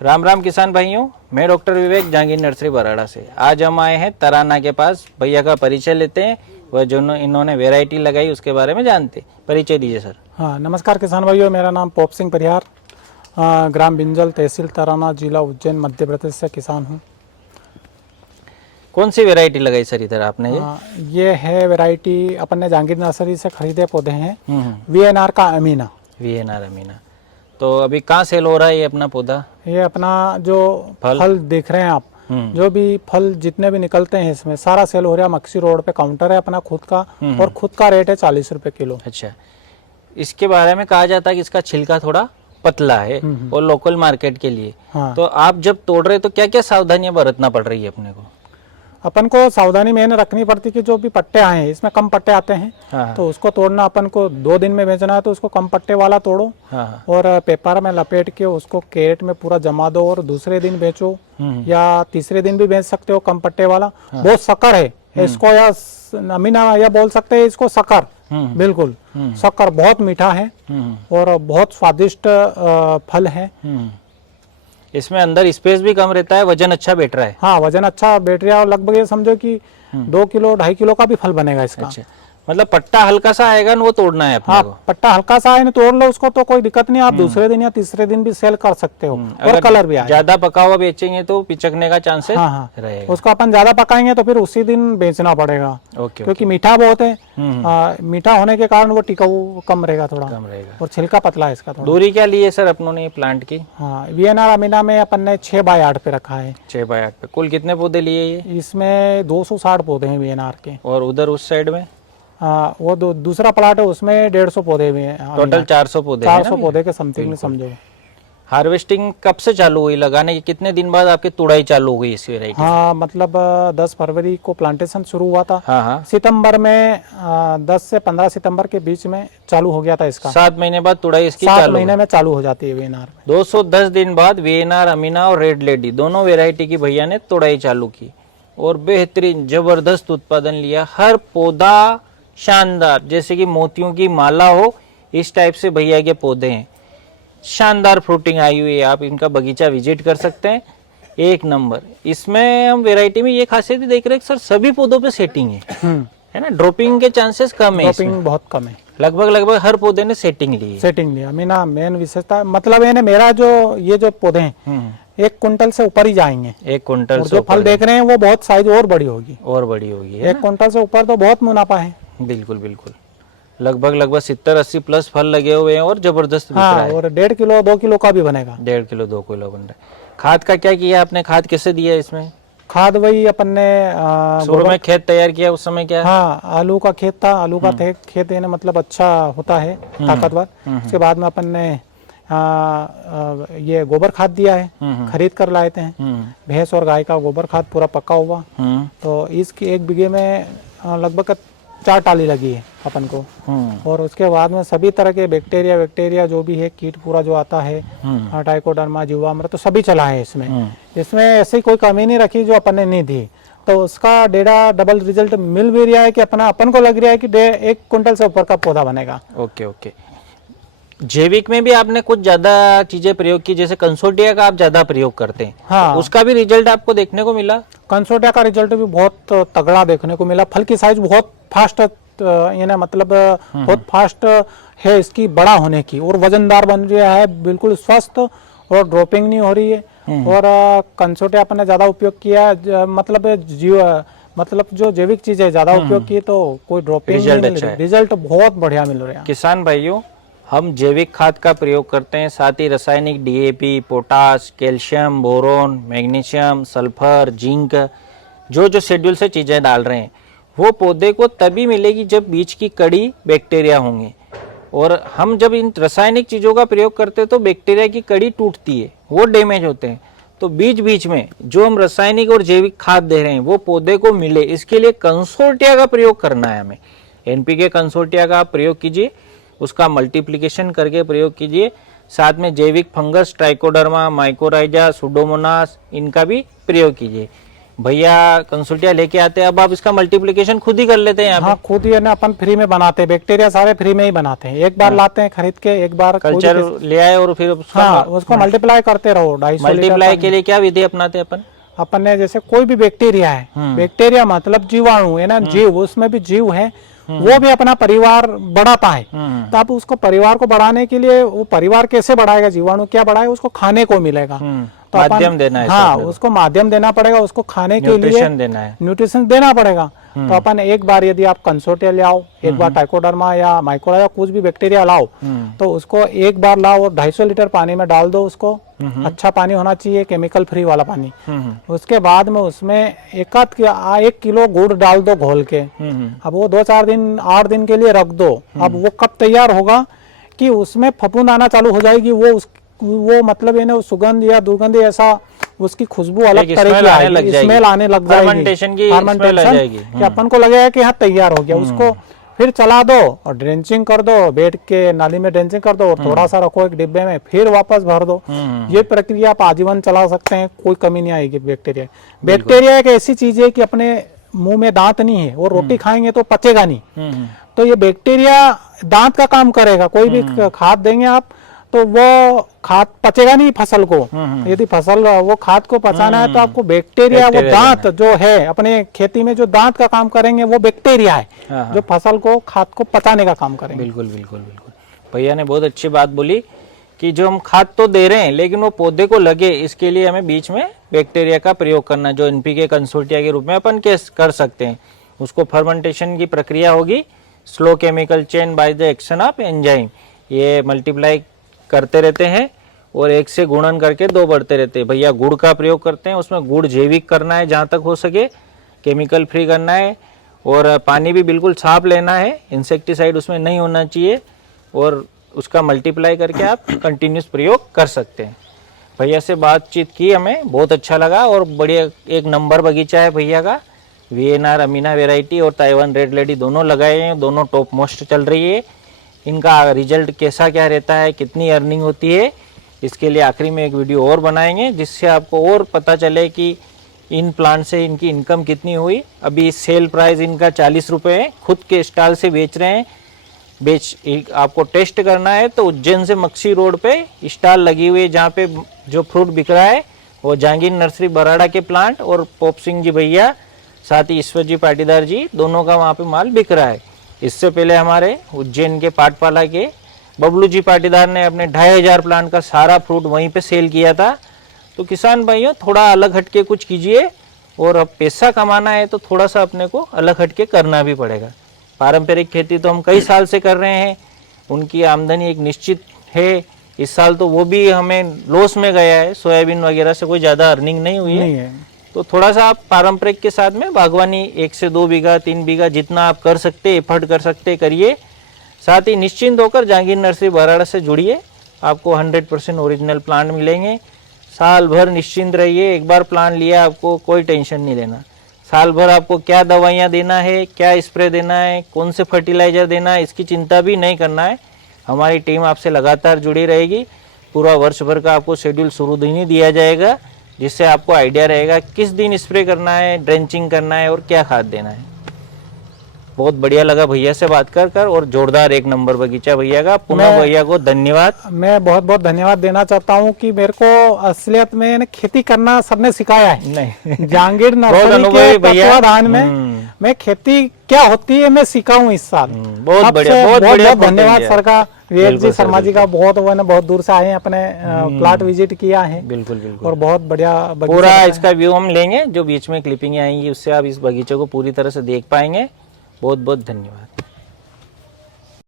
राम राम किसान भाइयों, मैं डॉक्टर विवेक जहांगीर नर्सरी बराड़ा से। आज हम आए हैं तराना के पास। भैया का परिचय लेते हैं, वह जो इन्होंने वैरायटी लगाई उसके बारे में जानते। परिचय दीजिए सर। हाँ, नमस्कार किसान भाइयों, मेरा नाम पोप सिंह परिहार, ग्राम बिंजल, तहसील तराना, जिला उज्जैन, मध्य प्रदेश से किसान हूँ। कौन सी वैरायटी लगाई सर इधर आपने? ये है वैरायटी अपन ने जहांगीर नर्सरी से खरीदे पौधे हैं, VNR का अमीना। VNR अमीना। तो अभी कहाँ सेल हो रहा है ये अपना पौधा? ये अपना जो फल देख रहे हैं आप, जो भी फल जितने भी निकलते हैं इसमें सारा सेल हो रहा है। मक्सी रोड पे काउंटर है अपना खुद का, और खुद का रेट है 40 रुपए किलो। अच्छा, इसके बारे में कहा जाता है कि इसका छिलका थोड़ा पतला है और लोकल मार्केट के लिए। हाँ। तो आप जब तोड़ रहे तो क्या क्या सावधानियां बरतना पड़ रही है अपने को? अपन को सावधानी मैंने रखनी पड़ती कि जो भी पट्टे आए हैं इसमें कम पट्टे आते हैं। हाँ। तो उसको तोड़ना अपन को 2 दिन में बेचना है तो उसको कम पट्टे वाला तोड़ो। हाँ। और पेपर में लपेट के उसको कैरेट में पूरा जमा दो और दूसरे दिन बेचो, या तीसरे दिन भी बेच सकते हो कम पट्टे वाला। हाँ। बहुत शक्कर है इसको, या अमीना या बोल सकते हैं इसको शक्कर। बिल्कुल शक्कर, बहुत मीठा है और बहुत स्वादिष्ट फल है। इसमें अंदर स्पेस भी कम रहता है, वजन अच्छा बैठ रहा है। हाँ, वजन अच्छा बैठ रहा है और लगभग ये समझो कि 2 किलो 2.5 किलो का भी फल बनेगा इसका। अच्छा। मतलब पट्टा हल्का सा आएगा ना, वो तोड़ना है अपने को। पट्टा हल्का सा है, तोड़ लो उसको तो कोई दिक्कत नहीं। आप दूसरे दिन या तीसरे दिन भी सेल कर सकते हो। और कलर भी आएगा। ज्यादा पका हुआ बेचेंगे तो पिचकने का चांसेस रहेगा। उसको अपन ज्यादा पकाएंगे तो फिर उसी दिन बेचना पड़ेगा। क्योंकि मीठा बहुत है। मीठा होने के कारण वो टिकाऊ कम रहेगा, थोड़ा कम रहेगा, और छिलका पतला है इसका थोड़ा। दूरी क्या ली है सर अपनों ने प्लांट की? हाँ, VNR अमीना में अपन ने 6x8 पे रखा है। 6x8 पे कुल कितने पौधे लिए ये? इसमें 260 पौधे हैं VNR के। और उधर उस साइड में वो दूसरा प्लाट है, उसमें 150 पौधे भी हैं। टोटल 400 पौधे। 400 पौधे के समथिंग में समझो। हार्वेस्टिंग कब से चालू हुई? लगाने के कितने दिन बाद आपकी तुड़ाई चालू हो गई इस वैरायटी? हाँ, मतलब 10 फरवरी को प्लांटेशन शुरू हुआ था। हाँ। सितंबर में 10 से 15 सितंबर के बीच में चालू हो गया था इसका। 7 महीने बाद तुड़ाई इसकी 7 महीने में चालू हो जाती है VNR। 210 दिन बाद VNR अमीना और रेड लेडी दोनों वैरायटी की भैया ने तुड़ाई चालू की और बेहतरीन जबरदस्त उत्पादन लिया। हर पौधा शानदार, जैसे कि मोतियों की माला हो, इस टाइप से भैया के पौधे हैं। शानदार फ्रूटिंग आई हुई है। आप इनका बगीचा विजिट कर सकते हैं, एक नंबर। इसमें हम वैरायटी में ये खासियत देख रहे हैं सर, सभी पौधों पे सेटिंग है ना। ड्रॉपिंग के चांसेस कम है। ड्रॉपिंग बहुत कम है। लगभग हर पौधे ने सेटिंग ली है। सेटिंग लिया। मीना मेन विशेषता मतलब है मेरा जो ये जो पौधे हैं 1 कुंटल से ऊपर ही जाएंगे। 1 कुंटल से जो फल देख रहे हैं वो बहुत साइज और बड़ी होगी। 1 कुंटल से ऊपर तो बहुत मुनाफा है। बिल्कुल। लगभग 70-80 प्लस फल लगे हुए हैं और जबरदस्त बिक रहा है। और 1.5 किलो 2 किलो का भी बनेगा। 1.5 किलो 2 किलो बन रहा है। खाद का क्या किया आपने? खाद कैसे दिया इसमें? खाद वही अपन ने शुरू में खेत तैयार किया उस समय क्या? हाँ, आलू का खेत था। आलू का खेत देने मतलब अच्छा होता है, ताकतवर। उसके बाद में अपन ने ये गोबर खाद दिया है, खरीद कर लाए थे। भैंस और गाय का गोबर खाद पूरा पका हुआ। तो इसकी 1 बीघे में लगभग 4 टाली लगी है अपन को। और उसके बाद में सभी तरह के बैक्टीरिया जो भी है, कीट पूरा जो आता है, ट्राइकोडर्मा, जीवामृत, तो सभी चला है इसमें। इसमें ऐसी कोई कमी नहीं रखी जो अपन ने नहीं दी। तो उसका डेढ़ा डबल रिजल्ट मिल भी रहा है कि अपन को लग रहा है कि 1 कुंटल से ऊपर का पौधा बनेगा। ओके। जैविक में भी आपने कुछ ज्यादा चीजें प्रयोग की, जैसे कंसोर्टिया का आप ज्यादा प्रयोग करते हैं। हाँ। तो उसका भी रिजल्ट आपको देखने को मिला? कंसोर्टिया का रिजल्ट भी बहुत तगड़ा देखने को मिला। फल की साइज बहुत फास्ट, यानी मतलब बहुत फास्ट है इसकी बड़ा होने की, और वजनदार बन रहा है, बिल्कुल स्वस्थ, और ड्रॉपिंग नहीं हो रही है। और कंसोर्टिया अपन ने ज्यादा उपयोग किया, मतलब जो जैविक चीजें ज्यादा उपयोग की तो कोई ड्रॉपिंग नहीं मिल रही। रिजल्ट बहुत बढ़िया मिल रहा है। किसान भाइयों, हम जैविक खाद का प्रयोग करते हैं, साथ ही रासायनिक DAP, potash, calcium, boron, magnesium, sulphur, zinc, जो शेड्यूल से चीजें डाल रहे हैं, वो पौधे को तभी मिलेगी जब बीज की कड़ी बैक्टीरिया होंगे। और हम जब इन रासायनिक चीजों का प्रयोग करते हैं तो बैक्टीरिया की कड़ी टूटती है, वो डैमेज होते हैं। तो बीच में जो हम रासायनिक और जैविक खाद दे रहे हैं वो पौधे को मिले, इसके लिए कंसोर्टिया का प्रयोग करना है हमें। NPK कंसोर्टिया का आप प्रयोग कीजिए, उसका मल्टीप्लिकेशन करके प्रयोग कीजिए। साथ में जैविक फंगस ट्राइकोडर्मा, माइकोराइजा, सुडोमोनास, इनका भी प्रयोग कीजिए। भैया कंसुल्टिया लेके आते हैं, अब आप इसका मल्टीप्लिकेशन खुद ही कर लेते हैं यहाँ पे? हाँ, खुद ही है ना, अपन फ्री में बनाते हैं, बैक्टीरिया सारे फ्री में ही बनाते हैं। एक बार लाते हैं खरीद के, एक बार कल्चर ले आए और फिर उसको मल्टीप्लाई करते रहो। 250 मल्टीप्लाई के लिए क्या विधि अपनाते हैं अपन ने? जैसे कोई भी बैक्टीरिया है, बैक्टीरिया मतलब जीवाणु है ना, जीव, उसमें भी जीव है, वो भी अपना परिवार बढ़ाता है। तो आप उसको परिवार को बढ़ाने के लिए, वो परिवार कैसे बढ़ाएगा, जीवाणु क्या बढ़ाएगा, उसको खाने को मिलेगा, तो माध्यम देना है। हाँ, उसको माध्यम देना पड़ेगा, उसको खाने के लिए देना है, न्यूट्रिशन देना पड़ेगा। तो अपन एक बार यदि आप कंसोर्टिया ले आओ, एक बार ट्राइकोडर्मा या माइकोरा या कुछ भी बैक्टीरिया लाओ, तो उसको एक बार लाओ और 250 लीटर पानी में डाल दो उसको। अच्छा पानी होना चाहिए, केमिकल फ्री वाला पानी। उसके बाद में उसमें 1 किलो गुड़ डाल दो घोल के। अब वो 2-4 दिन 8 दिन के लिए रख दो। अब वो कब तैयार होगा कि उसमें फफूंद आना चालू हो जाएगी, वो मतलब है ना, सुगंध या दुर्गंध, ऐसा उसकी खुशबू अलग तरह की आएगी, स्मेल आने लग जाएगी, फर्मेंटेशन कि अपन को लगेगा कि हाँ तैयार हो गया। उसको फिर चला दो और ड्रेंचिंग कर दो, बैठ के नाली में ड्रेंचिंग कर दो और थोड़ा सा रखो एक डिब्बे में, फिर वापस भर दो। ये प्रक्रिया आप आजीवन चला सकते हैं, कोई कमी नहीं आएगी। बैक्टीरिया एक ऐसी चीज है कि अपने मुंह में दांत नहीं है, वो रोटी खाएंगे तो पचेगा नहीं, तो ये बैक्टीरिया दांत का काम करेगा। कोई भी खाद देंगे आप तो वो खाद पचेगा नहीं फसल को। यदि फसल वो खाद को पचाना है तो आपको बैक्टीरिया, वो दांत जो है अपने खेती में जो दांत का काम करेंगे, वो बैक्टीरिया है जो फसल को, खाद को पचाने का काम करेंगे। बिल्कुल बिल्कुल बिल्कुल, भैया ने बहुत अच्छी बात बोली कि जो हम खाद तो दे रहे हैं लेकिन वो पौधे को लगे, इसके लिए हमें बीच में बैक्टीरिया का प्रयोग करना, जो एनपीके कंसोर्टिया के रूप में अपन कर सकते हैं। उसको फर्मेंटेशन की प्रक्रिया होगी, slow chemical chain by the action of enzyme. ये मल्टीप्लाई करते रहते हैं और 1 से गुणन करके 2 बढ़ते रहते हैं। भैया गुड़ का प्रयोग करते हैं, उसमें गुड़ जैविक करना है जहाँ तक हो सके, केमिकल फ्री करना है और पानी भी बिल्कुल साफ लेना है, इंसेक्टिसाइड उसमें नहीं होना चाहिए, और उसका मल्टीप्लाई करके आप कंटिन्यूस प्रयोग कर सकते हैं। भैया से बातचीत की हमें बहुत अच्छा लगा और बढ़िया एक नंबर बगीचा है भैया का। VNR अमीना वेराइटी और ताइवान रेड लेडी दोनों लगाए हैं, दोनों टॉप मोस्ट चल रही है। इनका रिजल्ट कैसा क्या रहता है, कितनी अर्निंग होती है, इसके लिए आखिरी में एक वीडियो और बनाएंगे जिससे आपको और पता चले कि इन प्लांट से इनकी इनकम कितनी हुई। अभी सेल प्राइस इनका 40 रुपये है, खुद के स्टॉल से बेच रहे हैं। आपको टेस्ट करना है तो उज्जैन से मक्सी रोड पे स्टॉल लगी हुई है, जहाँ पे जो फ्रूट बिक रहा है वो जहांगीर नर्सरी बराड़ा के प्लांट और पोप सिंह जी भैया, साथ ही ईश्वर जी पाटीदार जी, दोनों का वहाँ पे माल बिक रहा है। इससे पहले हमारे उज्जैन के पाटपाला के बबलू जी पाटीदार ने अपने 2500 प्लांट का सारा फ्रूट वहीं पे सेल किया था। तो किसान भाइयों, थोड़ा अलग हटके कुछ कीजिए, और अब पैसा कमाना है तो थोड़ा सा अपने को अलग हटके करना भी पड़ेगा। पारंपरिक खेती तो हम कई साल से कर रहे हैं, उनकी आमदनी एक निश्चित है। इस साल तो वो भी हमें लॉस में गया है, सोयाबीन वगैरह से कोई ज़्यादा अर्निंग नहीं हुई है। तो थोड़ा सा आप पारंपरिक के साथ में बागवानी 1 से 2 बीघा 3 बीघा जितना आप कर सकते, एफर्ट कर सकते करिए। साथ ही निश्चिंत होकर जहांगीर नर्सरी बराड़ा से जुड़िए, आपको 100% ओरिजिनल प्लांट मिलेंगे। साल भर निश्चिंत रहिए, एक बार प्लांट लिया आपको कोई टेंशन नहीं लेना। साल भर आपको क्या दवाइयाँ देना है, क्या स्प्रे देना है, कौन से फर्टिलाइजर देना है, इसकी चिंता भी नहीं करना है। हमारी टीम आपसे लगातार जुड़ी रहेगी। पूरा वर्ष भर का आपको शेड्यूल शुरू दिन ही दिया जाएगा, जिससे आपको आइडिया रहेगा किस दिन स्प्रे करना है, ड्रेंचिंग करना है और क्या खाद देना है। बहुत बढ़िया लगा भैया से बात कर और जोरदार 1 नंबर बगीचा भैया का। पुनः भैया को धन्यवाद। मैं बहुत बहुत धन्यवाद देना चाहता हूँ कि मेरे को असलियत में खेती करना सबने सिखाया है। नहीं, जहांगीर नर्सरी के तत्वाधान में मैं खेती क्या होती है मैं सीखा हूँ इस साल। बहुत बढ़िया, बहुत बढ़िया, धन्यवाद सर का। विवेक जी शर्मा जी का बहुत दूर से आए हैं, अपने प्लाट विजिट किया है। बिल्कुल बिल्कुल, और बहुत बढ़िया पूरा इसका व्यू हम लेंगे, जो बीच में क्लिपिंग आएंगी उससे आप इस बगीचे को पूरी तरह से देख पाएंगे। बहुत बहुत धन्यवाद।